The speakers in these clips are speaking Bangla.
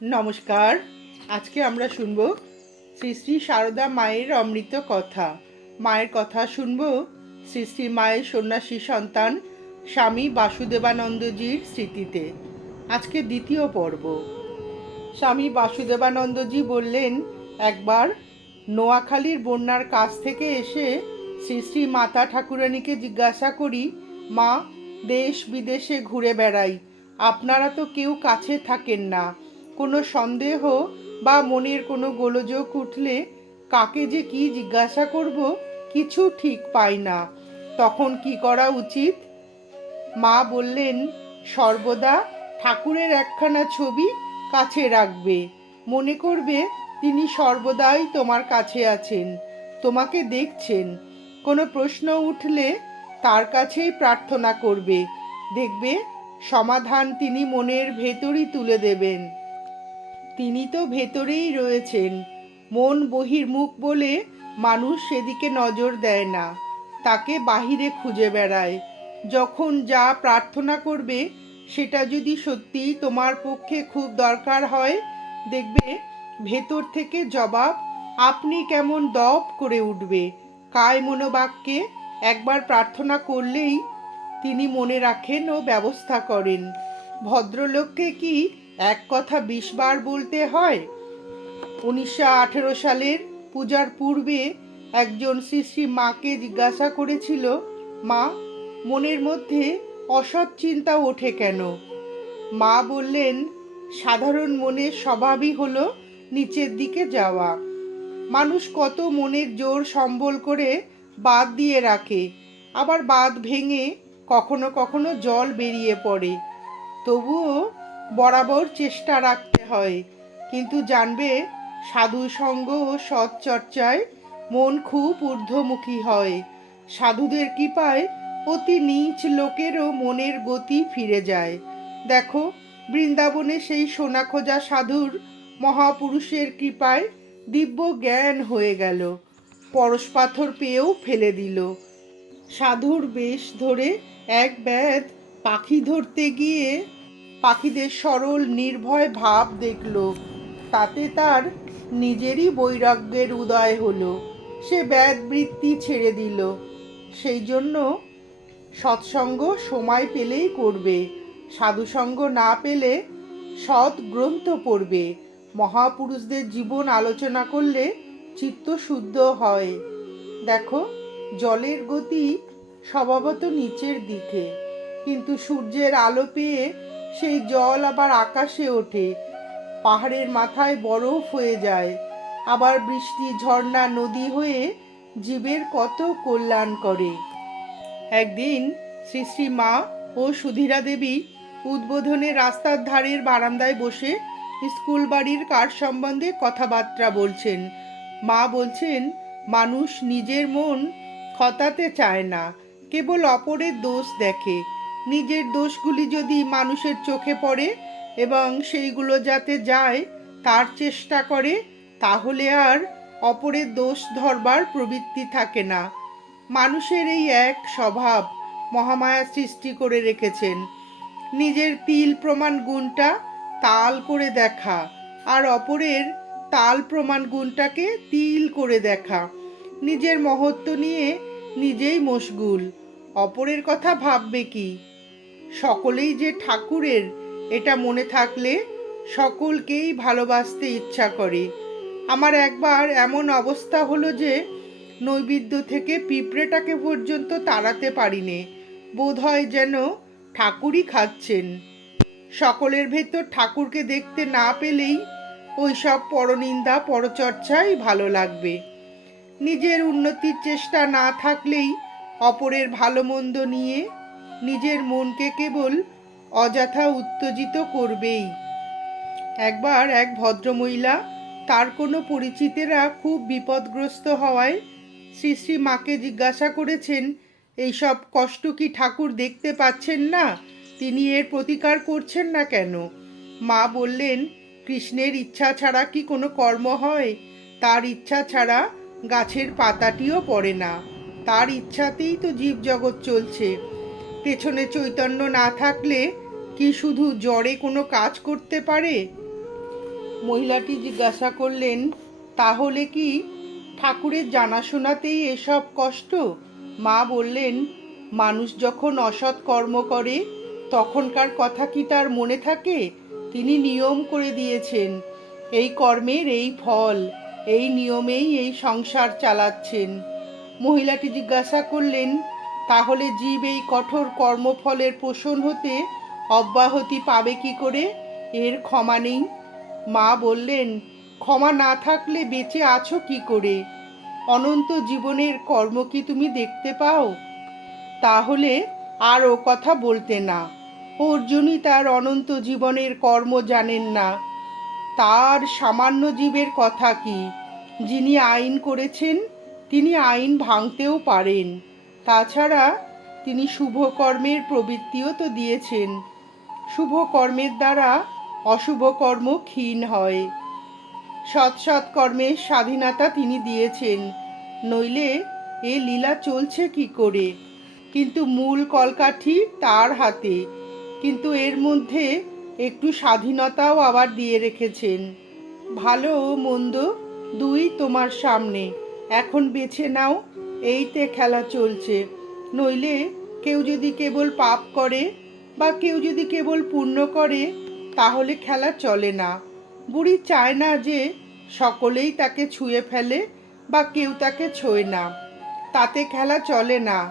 নমস্কার। আজকে আমরা শুনব শ্রী শ্রী সারদা মায়ের অমৃত কথা। মায়ের কথা শুনব শ্রী শ্রী মায়ের সন্ন্যাসী সন্তান স্বামী বাসুদেবানন্দজির স্মৃতিতে। আজকে দ্বিতীয় পর্ব। স্বামী বাসুদেবানন্দজি বললেন, একবার নোয়াখালীর বন্যার কাছ থেকে এসে শ্রী শ্রী মাতা ঠাকুরানীকে জিজ্ঞাসা করি, মা দেশ বিদেশে ঘুরে বেড়াই, আপনারা তো কেউ কাছে থাকেন না কোনো সন্দেহ বা মনের কোনো গোলযোগ উঠলে কাকে যে কি জিজ্ঞাসা করব কিছু ঠিক পাই না। তখন কি করা উচিত? মা বললেন, সর্বদা ঠাকুরের একখানা ছবি কাছে রাখবে। মনে করবে তিনি সর্বদাই তোমার কাছে আছেন, তোমাকে দেখছেন। কোনো প্রশ্ন উঠলে তার কাছেই প্রার্থনা করবে। দেখবে সমাধান তিনি মনের ভেতরই তুলে দেবেন। তিনি তো ভেতরেই রয়েছেন। মন বহির্মুখ বলে মানুষ সেদিকে নজর দেয় না। তাকে বাহিরে খুঁজে বেড়ায়। যখন যা প্রার্থনা করবে, সেটা যদি সত্যিই তোমার পক্ষে খুব দরকার হয়, দেখবে ভেতর থেকে জবাব, আপনি কেমন দপ করে উঠবে। কায় মনোবাক্যে একবার প্রার্থনা করলেই তিনি মনে রাখেন ও ব্যবস্থা করেন। ভদ্রলোককে কি এক কথা বিশবার বলতে হয়? উনিশশো আঠেরো সালের পূজার পূর্বে একজন শ্রী শ্রী মাকে জিজ্ঞাসা করেছিল, মা, মনের মধ্যে অসৎ চিন্তা ওঠে কেন? মা বললেন, সাধারণ মনের স্বভাবই হলো নিচের দিকে যাওয়া। মানুষ কত মনের জোর সম্বল করে বাদ দিয়ে রাখে, আবার বাদ ভেঙে কখনো কখনো জল বেরিয়ে পড়ে। তবুও বরাবর চেষ্টা রাখতে হয়। কিন্তু জানবে, সাধু সঙ্গ ও সৎ চর্চায় মন খুব ঊর্ধ্বমুখী হয়। সাধুদের কৃপায় অতি নীচ লোকেরও মনের গতি ফিরে যায়। দেখো, বৃন্দাবনে সেই সোনা খোঁজা সাধুর মহাপুরুষের কৃপায় দিব্য জ্ঞান হয়ে গেল। পরশ পাথর পেয়েও ফেলে দিল। সাধুর বেশ ধরে এক ব্যাধ পাখি ধরতে গিয়ে পাখিদের সরল নির্ভয় ভাব দেখল। তাতে তার নিজেরই বৈরাগ্যের উদয় হলো। সে ব্যাধ বৃত্তি ছেড়ে দিল। সেই জন্য সৎসঙ্গ সময় পেলেই করবে। সাধুসঙ্গ না পেলে সৎ গ্রন্থ পড়বে। মহাপুরুষদের জীবন আলোচনা করলে চিত্ত শুদ্ধ হয়। দেখো, জলের গতি স্বভাবত নিচের দিকে। কিন্তু সূর্যের আলো পেয়ে সেই জল আবার আকাশে ওঠে। পাহাড়ের মাথায় বরফ হয়ে যায়। আবার বৃষ্টি, ঝর্ণা, নদী হয়ে জীবের কত কল্যাণ করে। একদিন শ্রী শ্রী মা ও সুধীরা দেবী উদ্বোধনে রাস্তার ধারের বারান্দায় বসে স্কুল বাড়ির কার সম্বন্ধে কথাবার্তা বলছেন। মা বলছেন, মানুষ নিজের মন খতাতে চায় না, কেবল অপরের দোষ দেখে। নিজের দোষগুলি যদি মানুষের চোখে পড়ে এবং সেইগুলো যাতে যায়, তার চেষ্টা করে, তাহলে আর অপরের দোষ ধরবার প্রবৃত্তি থাকে না। মানুষের এই এক স্বভাব মহামায়া সৃষ্টি করে রেখেছেন। নিজের তিল প্রমাণ গুণটা তাল করে দেখা আর অপরের তাল প্রমাণ গুণটাকে তিল করে দেখা। নিজের মহত্ব নিয়ে নিজেই মশগুল। অপরের কথা ভাববে কি? সকলেই যে ঠাকুরের, এটা মনে থাকলে সকলকেই ভালোবাসতে ইচ্ছা করে। আমার একবার এমন অবস্থা হলো যে, নৈবেদ্য থেকে পিঁপড়েটাকে পর্যন্ত তাড়াতে পারিনে। বোধ হয় যেন ঠাকুরই খাচ্ছেন। সকলের ভেতর ঠাকুরকে দেখতে না পেলেই ওই সব পরনিন্দা, পরচর্চাই ভালো লাগবে। নিজের উন্নতির চেষ্টা না থাকলেই অপরের ভালো মন্দ নিয়ে নিজের মনকে কেবল অযথা উত্তেজিত করবেই। একবার এক ভদ্রমহিলা, তার কোনো পরিচিতেরা খুব বিপদগ্রস্ত হওয়ায় শ্রী শ্রী মাকে জিজ্ঞাসা করেছেন, এইসব কষ্ট কি ঠাকুর দেখতে পাচ্ছেন না? তিনি এর প্রতিকার করছেন না কেন? মা বললেন, কৃষ্ণের ইচ্ছা ছাড়া কি কোনো কর্ম হয়? তার ইচ্ছা ছাড়া গাছের পাতাটিও পড়ে না। তার ইচ্ছাতেই তো জীবজগৎ চলছে। পেছনে চৈতন্য না থাকলে কি শুধু জ্বরে কোনো কাজ করতে পারে? মহিলাটি জিজ্ঞাসা করলেন, তাহলে কি ঠাকুরের জানাশোনাতেই এসব কষ্ট? মা বললেন, মানুষ যখন অসৎ কর্ম করে, তখনকার কথা কি তার মনে থাকে? তিনি নিয়ম করে দিয়েছেন, এই কর্মের এই ফল, এই নিয়মেই এই সংসার চালাচ্ছেন। মহিলাটি জিজ্ঞাসা করলেন তাহলে জীব এই কঠোর কর্মফলের পোষণ হতে অব্যাহতি পাবে কি করে? এর ক্ষমা নেই। মা বললেন, ক্ষমা না থাকলে বেঁচে আছো কি করে? অনন্ত জীবনের কর্ম কি তুমি দেখতে পাও? তাহলে আর ও কথা বলতে না। অর্জুনই তার অনন্ত জীবনের কর্ম জানেন না। তার সামান্য জীবের কথা কি? যিনি আইন করেছেন, তিনি আইন ভাঙতেও পারেন। তাছাড়া তিনি শুভকর্মের প্রবৃত্তিও তো দিয়েছেন। শুভ কর্মের দ্বারা অশুভ কর্ম ক্ষীণ হয়। সৎ সৎ কর্মের স্বাধীনতা তিনি দিয়েছেন। নইলে এ লীলা চলছে কি করে? কিন্তু মূল কলকাঠি তার হাতে। কিন্তু এর মধ্যে একটু স্বাধীনতাও আবার দিয়ে রেখেছেন। ভালো ও মন্দ দুই তোমার সামনে। এখন বেছে নাও এইতে খেলা চলছে। নইলে কেউ যদি কেবল পাপ করে বা কেউ যদি কেবল পুণ্য করে, তাহলে খেলা চলে না। বুড়ি চায় না যে সকলেই তাকে ছুঁয়ে ফেলে বা কেউ তাকে ছোঁয় না। তাতে খেলা চলে না।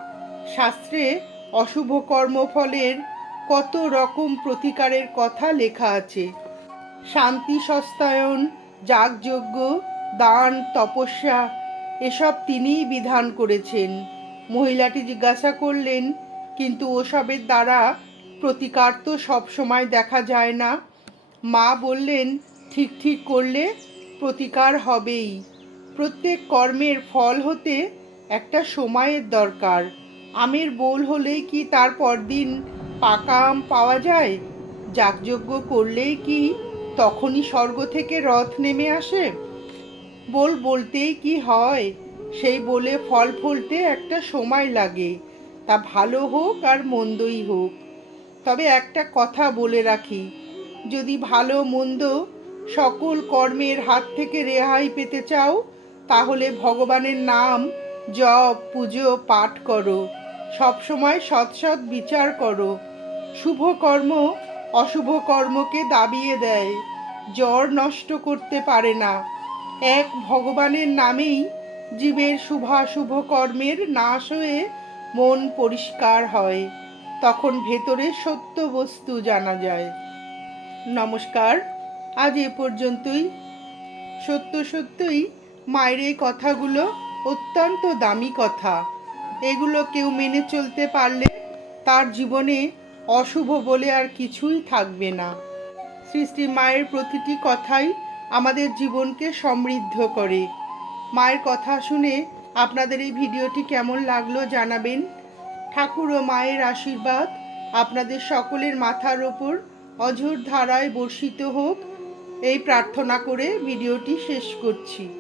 শাস্ত্রে অশুভ কর্মফলের কত রকম প্রতিকারের কথা লেখা আছে। শান্তি সস্তায়ন, যাগযজ্ঞ, দান, তপস্যা এসব তিনিই বিধান করেছেন। মহিলাটি জিজ্ঞাসা করলেন, কিন্তু ওসবের দ্বারা প্রতিকার তো সবসময় দেখা যায় না? মা বললেন, ঠিক ঠিক করলে প্রতিকার হবেই। প্রত্যেক কর্মের ফল হতে একটা সময়ের দরকার। আমের বোল হলেই কি তার পরদিন পাকা আম পাওয়া যায়? যাগযজ্ঞ করলেই কি তখনই স্বর্গ থেকে রথ নেমে আসে? বল বলতেই কি হয়? সেই বলে ফল ফলতে একটা সময় লাগে। তা ভালো হোক আর মন্দই হোক। তবে একটা কথা বলে রাখি, যদি ভালো মন্দ সকল কর্মের হাত থেকে রেহাই পেতে চাও, তাহলে ভগবানের নাম জপ, পুজো, পাঠ করো। সবসময় সৎ সৎ বিচার করো। শুভ কর্ম অশুভ কর্মকে দাবিয়ে দেয়। জ্বর নষ্ট করতে পারে না। এক ভগবানের নামেই জীবের শুভাশুভ কর্মের নাশ হয়ে মন পরিষ্কার হয়। তখন ভেতরে সত্য বস্তু জানা যায়। নমস্কার, আজ এ পর্যন্তই। সত্য সত্যই মায়ের এই কথাগুলো অত্যন্ত দামি কথা। এগুলো কেউ মেনে চলতে পারলে তার জীবনে অশুভ বলে আর কিছুই থাকবে না। সৃষ্টি মায়ের প্রতিটি কথাই আমাদের জীবনকে সমৃদ্ধ করে। মায়ের কথা শুনে আপনাদের এই ভিডিওটি কেমন লাগল জানাবেন। ঠাকুর ও মায়ের আশীর্বাদ আপনাদের সকলের মাথার ওপর অঝোর ধারায় বর্ষিত হোক। এই প্রার্থনা করে ভিডিওটি শেষ করছি।